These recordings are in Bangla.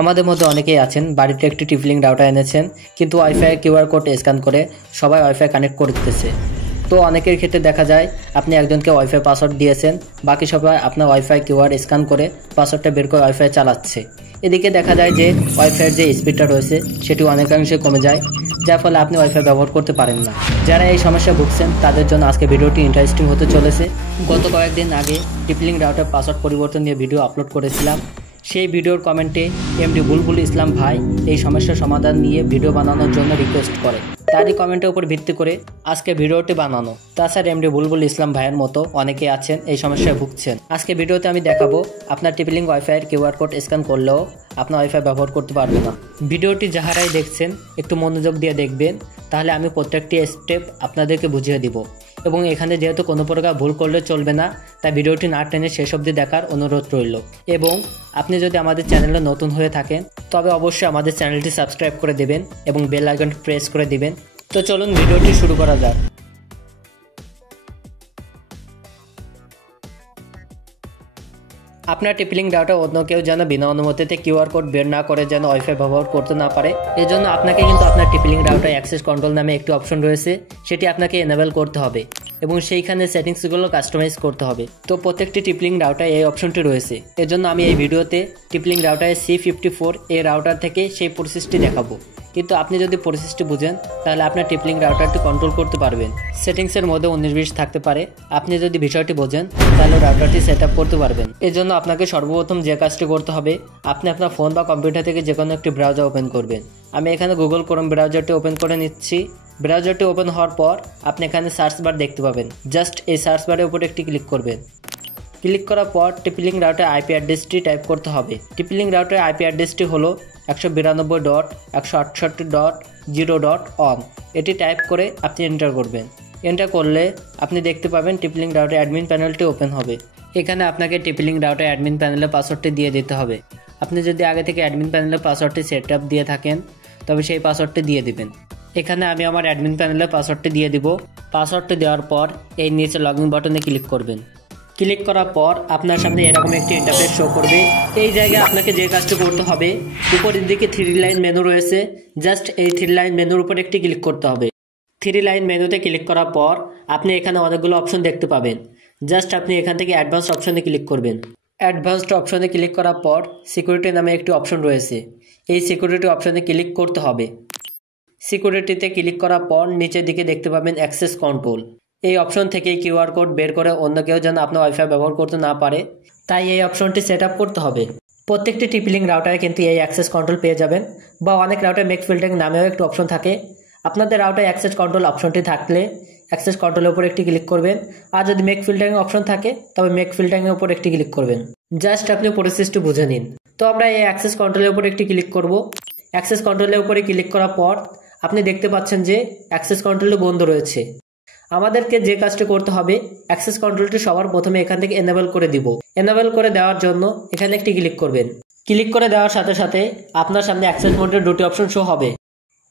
আমাদের মধ্যে অনেকেই আছেন বাড়িতে একটি টিপলিং রাউটার এনেছেন, কিন্তু ওয়াইফাই কিউআর কোড স্ক্যান করে সবাই ওয়াইফাই কানেক্ট করতেছে। তো অনেকের ক্ষেত্রে দেখা যায় আপনি একজনকে ওয়াইফাই পাসওয়ার্ড দিয়েছেন, বাকি সবাই আপনার ওয়াইফাই কিউআর স্ক্যান করে পাসওয়ার্ডটা বের করে ওয়াইফাই চালাচ্ছে। এদিকে দেখা যায় যে ওয়াইফাইয়ের যে স্পিডটা রয়েছে সেটি অনেকাংশে কমে যায়, যার ফলে আপনি ওয়াইফাই ব্যবহার করতে পারেন না। যারা এই সমস্যা ভুগছেন তাদের জন্য আজকে ভিডিওটি ইন্টারেস্টিং হতে চলেছে। গত কয়েকদিন আগে টিপলিং রাউটার পাসওয়ার্ড পরিবর্তন নিয়ে ভিডিও আপলোড করেছিলাম। সেই ভিডিওর কমেন্টে এমডি বুলবুল ইসলাম ভাই এই সমস্যার সমাধান নিয়ে ভিডিও বানানোর জন্য রিকোয়েস্ট করে। তারই কমেন্টের উপর ভিত্তি করে আজকে ভিডিওটি বানানো। তাছাড়া এমডি বুলবুল ইসলাম ভাইয়ের মতো অনেকে আছেন এই সমস্যায় ভুগছেন। আজকে ভিডিওতে আমি দেখাবো আপনার টিপলিং ওয়াইফাইয়ের কিউআর কোড স্ক্যান করলেও আপনার ওয়াইফাই ব্যবহার করতে পারবে না। ভিডিওটি যাহারাই দেখছেন একটু মনোযোগ দিয়ে দেখবেন, তাহলে আমি প্রত্যেকটি স্টেপ আপনাদেরকে বুঝিয়ে দিব। এবং এখানে যেহেতু কোনো প্রকার ভুল করলে চলবে না, তাই ভিডিওটি না টেনে শেষ অবধি দেখার অনুরোধ রইল। এবং আপনি যদি আমাদের চ্যানেলে নতুন হয়ে থাকেন তবে অবশ্যই আমাদের চ্যানেলটি সাবস্ক্রাইব করে দেবেন এবং বেল আইকনটি প্রেস করে দিবেন। তো চলুন ভিডিওটি শুরু করা যাক। আপনার টিপলিং রাউটার অন্য কেউ যেন বিনা অনুমতিতে কিউআর কোড বের না করে যেন ওয়াইফাই ব্যবহার করতে না পারে, এজন্য আপনাকে কিন্তু আপনার টিপলিং রাউটার অ্যাক্সেস কন্ট্রোল নামে একটি অপশন রয়েছে, সেটি আপনাকে এনেবল করতে হবে এবং সেইখানে সেটিংসগুলো কাস্টমাইজ করতে হবে। তো প্রত্যেকটি টিপলিং রাউটার এই অপশনটি রয়েছে, এজন্য আমি এই ভিডিওতে টিপলিং রাউটারের C54 এই রাউটার থেকে সেই প্রসেসটি দেখাবো। কিন্তু আপনি যদি প্রসেসটি বুঝেন তাহলে আপনার টিপলিং রাউটারটি কন্ট্রোল করতে পারবেন। সেটিংসের মধ্যে 19-20 থাকতে পারে, আপনি যদি বিষয়টি বোঝেন তাহলে রাউটারটি সেট আপ করতে পারবেন। এর জন্য আপনাকে সর্বপ্রথম যে কাজটি করতে হবে, আপনি আপনার ফোন বা কম্পিউটার থেকে যে কোনো একটি ব্রাউজার ওপেন করবেন। আমি এখানে গুগল ক্রোম ব্রাউজারটি ওপেন করে নিচ্ছি। ব্রাউজারটি ওপেন হওয়ার পর আপনি এখানে সার্চ বার দেখতে পাবেন, জাস্ট এই সার্চ বারের উপর একটি ক্লিক করবেন। ক্লিক করার পর টিপলিং রাউটার আইপি অ্যাড্রেসটি টাইপ করতে হবে। টিপলিং রাউটার আইপি অ্যাড্রেসটি হলো 192.168.0.1। এটি টাইপ করে আপনি এন্টার করবেন। এন্টার করলে আপনি দেখতে পাবেন টিপলিং রাউটার অ্যাডমিন প্যানেলটি ওপেন হবে। এখানে আপনাকে টিপলিং রাউটার অ্যাডমিন প্যানেলের পাসওয়ার্ডটি দিয়ে দিতে হবে। আপনি যদি আগে থেকে অ্যাডমিন প্যানেলের পাসওয়ার্ডটি সেট আপ দিয়ে থাকেন তবে সেই পাসওয়ার্ডটি দিয়ে দিবেন। এখানে আমি আমার অ্যাডমিন প্যানেলের পাসওয়ার্ডটি দিয়ে দিব। পাসওয়ার্ডটি দেওয়ার পর এই নিচে লগইন বাটনে ক্লিক করবেন। ক্লিক করার পর আপনার সামনে এরকম একটি ইন্টারফেস শো করবে। এই জায়গায় আপনাকে যে কাজটি করতে হবে, উপরের দিকে 3 লাইন মেনু রয়েছে, জাস্ট এই 3 লাইন মেনুর উপর একটি ক্লিক করতে হবে। 3 লাইন মেনুতে ক্লিক করার পর আপনি এখানে অনেকগুলো অপশন দেখতে পাবেন, জাস্ট আপনি এখান থেকে অ্যাডভান্সড অপশনে ক্লিক করবেন। অ্যাডভান্সড অপশনে ক্লিক করার পর সিকিউরিটি নামে একটি অপশন রয়েছে, এই সিকিউরিটি অপশনে ক্লিক করতে হবে। সিকিউরিটিতে ক্লিক করার পর নিচের দিকে দেখতে পাবেন অ্যাক্সেস কন্ট্রোল। এই অপশন থেকে কিউআর কোড বের করে অন্য কেউ যেন আপনার ওয়াইফাই ব্যবহার করতে না পারে, তাই এই অপশনটি সেট আপ করতে হবে। প্রত্যেকটি টিপলিং রাউটারে কিন্তু এই অ্যাক্সেস কন্ট্রোল পেয়ে যাবেন, বা অনেক রাউটার মেক ফিল্টারিং নামেও একটি অপশন থাকে। আপনাদের রাউটার অ্যাক্সেস কন্ট্রোল অপশনটি থাকলে অ্যাক্সেস কন্ট্রোলের উপর একটি ক্লিক করবেন, আর যদি মেক ফিল্টারিং অপশন থাকে তবে মেক ফিল্টারিংয়ের উপর একটি ক্লিক করবেন। জাস্ট আপনি প্রসেসটি বুঝে নিন। তো আমরা এই অ্যাক্সেস কন্ট্রোলের উপর একটি ক্লিক করব। অ্যাক্সেস কন্ট্রোলের উপরে ক্লিক করার পর আপনি দেখতে পাচ্ছেন যে অ্যাক্সেস কন্ট্রোলটি বন্ধ রয়েছে। আমাদেরকে যে কাজটি করতে হবে, অ্যাক্সেস কন্ট্রোলটি সবার প্রথমে এখান থেকে এনেবল করে দিব। এনেবল করে দেওয়ার জন্য এখানে একটি ক্লিক করবেন। ক্লিক করে দেওয়ার সাথে সাথে আপনার সামনে অ্যাক্সেস মোডের দুটি অপশন শো হবে।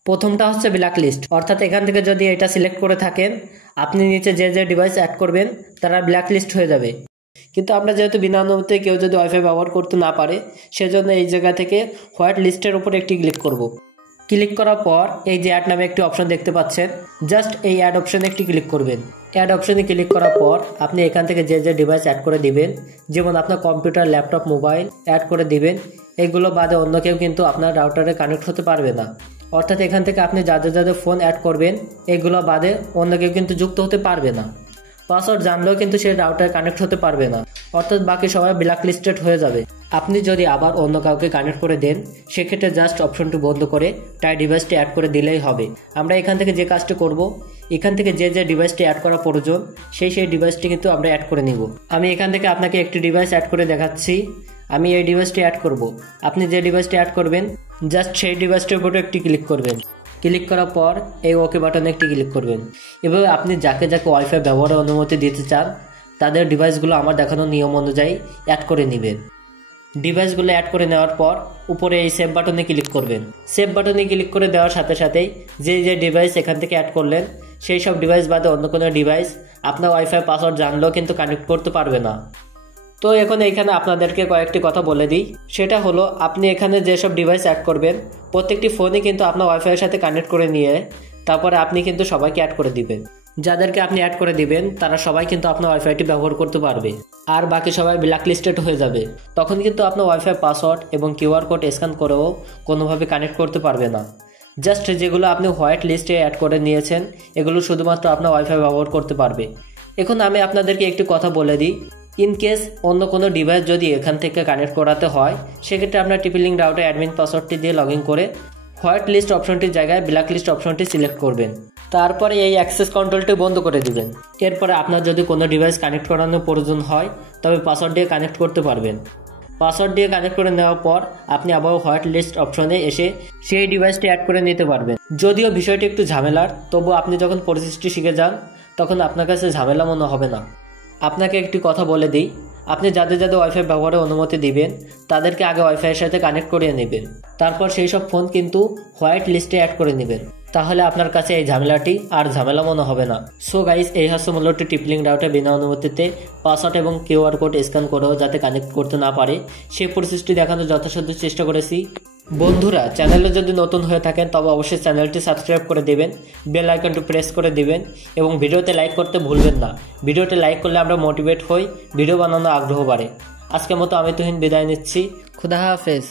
প্রথমটা হচ্ছে ব্ল্যাক লিস্ট, অর্থাৎ এখান থেকে যদি এটা সিলেক্ট করে থাকেন আপনি নিচে যে যে ডিভাইস অ্যাড করবেন তারা ব্ল্যাক লিস্ট হয়ে যাবে। কিন্তু আমরা যেহেতু বিনা অনুমতিতে কেউ যদি ওয়াইফাই ব্যবহার করতে না পারে, সেজন্য এই জায়গা থেকে হোয়াইট লিস্টের উপর একটি ক্লিক করব। ক্লিক করার পর এই যে অ্যাড নামে একটি অপশন দেখতে পাচ্ছেন, জাস্ট এই অ্যাড অপশনে একটি ক্লিক করবেন। অ্যাড অপশনে ক্লিক করার পর আপনি এখান থেকে যে যে ডিভাইস অ্যাড করে দিবেন, যেমন আপনার কম্পিউটার, ল্যাপটপ, মোবাইল অ্যাড করে দিবেন। এগুলো বাদে অন্য কেউ কিন্তু আপনার রাউটারে কানেক্ট হতে পারবে না। অর্থাৎ এখান থেকে আপনি যাদের যাদের ফোন অ্যাড করবেন এগুলো বাদে অন্য কেউ কিন্তু যুক্ত হতে পারবে না। পাসওয়ার্ড জানলেও কিন্তু সেই রাউটারে কানেক্ট হতে পারবে না, অর্থাৎ বাকি সবাই ব্ল্যাক লিস্টেড হয়ে যাবে। আপনি যদি আবার অন্য কাউকে কানেক্ট করে দেন সেক্ষেত্রে জাস্ট অপশনটি বন্ধ করে তাই ডিভাইসটি অ্যাড করে দিলেই হবে। আমরা এখান থেকে যে কাজটি করব, এখান থেকে যে যে ডিভাইসটি অ্যাড করা প্রয়োজন সেই ডিভাইসটি কিন্তু আমরা অ্যাড করে নিব। আমি এখান থেকে আপনাকে একটি ডিভাইস অ্যাড করে দেখাচ্ছি। আমি এই ডিভাইসটি অ্যাড করব। আপনি যে ডিভাইসটি অ্যাড করবেন জাস্ট সেই ডিভাইসটির উপরে একটি ক্লিক করবেন। ক্লিক করার পর এই ওকে বাটনে একটি ক্লিক করবেন। এভাবে আপনি যাকে যাকে ওয়াইফাই ব্যবহারের অনুমতি দিতে চান তাদের ডিভাইসগুলো আমার দেখানো নিয়ম অনুযায়ী অ্যাড করে নেবেন। ডিভাইসগুলো অ্যাড করে নেওয়ার পর উপরে এই সেভ বাটনে ক্লিক করবেন। সেভ বাটনে ক্লিক করে দেওয়ার সাথে সাথেই যে যে ডিভাইস এখান থেকে অ্যাড করলেন সেই সব ডিভাইস বাদে অন্য কোনো ডিভাইস আপনার ওয়াইফাই পাসওয়ার্ড জানলেও কিন্তু কানেক্ট করতে পারবে না। তো এখন এইখানে আপনাদেরকে কয়েকটি কথা বলে দিই। সেটা হলো আপনি এখানে যেসব ডিভাইস অ্যাড করবেন প্রত্যেকটি ফোনই কিন্তু আপনার ওয়াইফাইয়ের সাথে কানেক্ট করে নিয়ে তারপরে আপনি কিন্তু সবাইকে অ্যাড করে দিবেন। যাদেরকে আপনি অ্যাড করে দিবেন তারা সবাই কিন্তু আপনার ওয়াইফাইটি ব্যবহার করতে পারবে, আর বাকি সবাই ব্ল্যাক লিস্টেড হয়ে যাবে। তখন কিন্তু আপনার ওয়াইফাই পাসওয়ার্ড এবং কিউআর কোড স্ক্যান করেও কোনোভাবে কানেক্ট করতে পারবে না। জাস্ট যেগুলো আপনি হোয়াইট লিস্টে অ্যাড করে নিয়েছেন এগুলো শুধুমাত্র আপনার ওয়াইফাই ব্যবহার করতে পারবে। এখন আমি আপনাদেরকে একটি কথা বলে দিই, ইন কেস অন্য কোনো ডিভাইস যদি এখান থেকে কানেক্ট করাতে হয় সেক্ষেত্রে আপনার টিপি-লিঙ্ক রাউটার অ্যাডমিন পাসওয়ার্ডটি দিয়ে লগ ইন করে হোয়াইট লিস্ট অপশনটির জায়গায় ব্ল্যাক লিস্ট অপশনটি সিলেক্ট করবেন। তারপরে এই অ্যাক্সেস কন্ট্রোলটি বন্ধ করে দিবেন। এরপরে আপনার যদি কোনো ডিভাইস কানেক্ট করানোর প্রয়োজন হয় তবে পাসওয়ার্ড দিয়ে কানেক্ট করতে পারবেন। পাসওয়ার্ড দিয়ে কানেক্ট করে নেওয়ার পর আপনি আবার হোয়াইট লিস্ট অপশনে এসে সেই ডিভাইসটি অ্যাড করে নিতে পারবেন। যদিও বিষয়টি একটু ঝামেলার, তবু আপনি যখন প্রসেসটি শিখে যান তখন আপনার কাছে ঝামেলা মনে হবে না। আপনাকে একটি কথা বলে দিই, আপনি যাদের যাদের ওয়াইফাই ব্যবহারের অনুমতি দিবেন তাদেরকে আগে ওয়াইফাইয়ের সাথে কানেক্ট করিয়ে নেবেন, তারপর সেই সব ফোন কিন্তু হোয়াইট লিস্টে অ্যাড করে নেবেন। তাহলে আপনার কাছে এই ঝামেলাটি আর ঝামেলা মনে হবে না। সো গাইস, এই হচ্ছে মূলত টিপি-লিঙ্ক রাউটার বিনা অনুমতিতে পাসওয়ার্ড এবং কিউআর কোড স্ক্যান করেও যাতে কানেক্ট করতে না পারে সেই প্রসেসটি দেখানোর যথাসাধ্য চেষ্টা করেছি। বন্ধুরা, চ্যানেলে যদি নতুন হয়ে থাকেন তবে অবশ্যই চ্যানেলটি সাবস্ক্রাইব করে দিবেন, বেল আইকনটি প্রেস করে দিবেন এবং ভিডিওতে লাইক করতে ভুলবেন না। ভিডিওতে লাইক করলে আমরা মোটিভেট হই, ভিডিও বানানোর আগ্রহ বাড়ে। আজকের মতো আমি তুহিন বিদায় নিচ্ছি। খুদা হাফেজ।